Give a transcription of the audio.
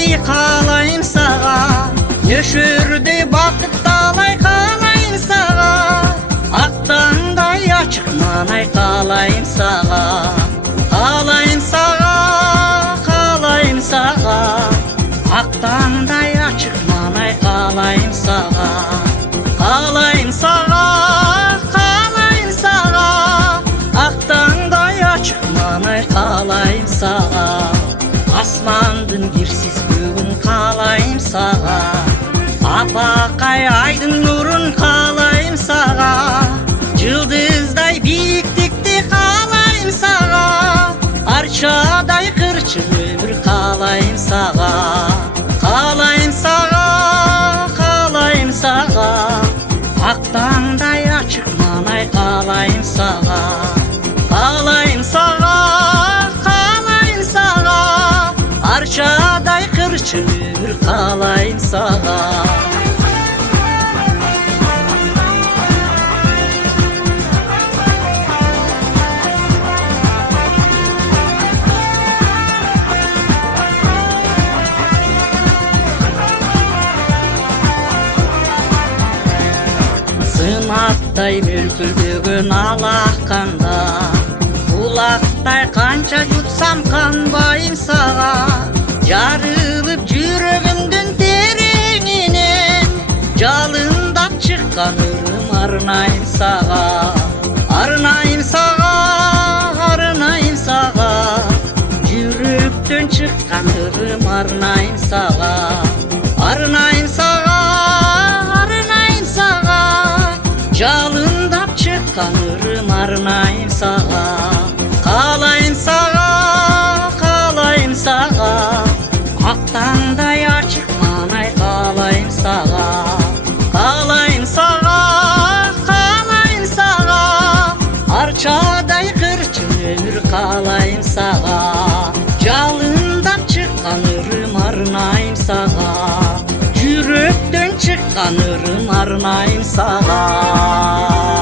biyiklikti kalayım sağa, düşürdü bakıp dalay kalayım sağa. Aktan daya çıkmanay kalayım sağa, kalayım sağa, kalayım sağa. Aktan daya çıkmanay kalayım sağa, kalayım sağa, kalayım sağa. Aktan daya çıkmanay kalayım sağa. Asmandın girsiz bugün kalayım sağa, apakay aydın nurun kalayım sağa. Yıldızday biyiklikti kalayım sağa, arçaday kırçın ömür kalayım sağa, kalayım sağa, kalayım sağa. Aktan daya çıkmanay kalayım sağa, kalayım sağa, kalayım sağa. Arçaday kırçın ömür kalayım sağa. Sığmaktay bülbülgün alakanda, kulakтай kança yutsam kanbayım sağa. Yarılıp yüreğimden tereninin, jalından çıkan ırım arınayım sağa, arınayım sağa, arınayım sağa. Yürekten çıkan ırım arınayım sağa, arınayım sağa, arınayım sağa. Jalından çıkan ırım arınayım sağa, kalayım sağa, kalayım sağa. Aktan daya çıkmanay kalayım sağa, kalayım sağa, kalayım sağa. Arçaday kırçın ömür kalayım sağa, jalından çıkan ırım arınayım sağa. Yürekten çıkan ırım arınayım sağa.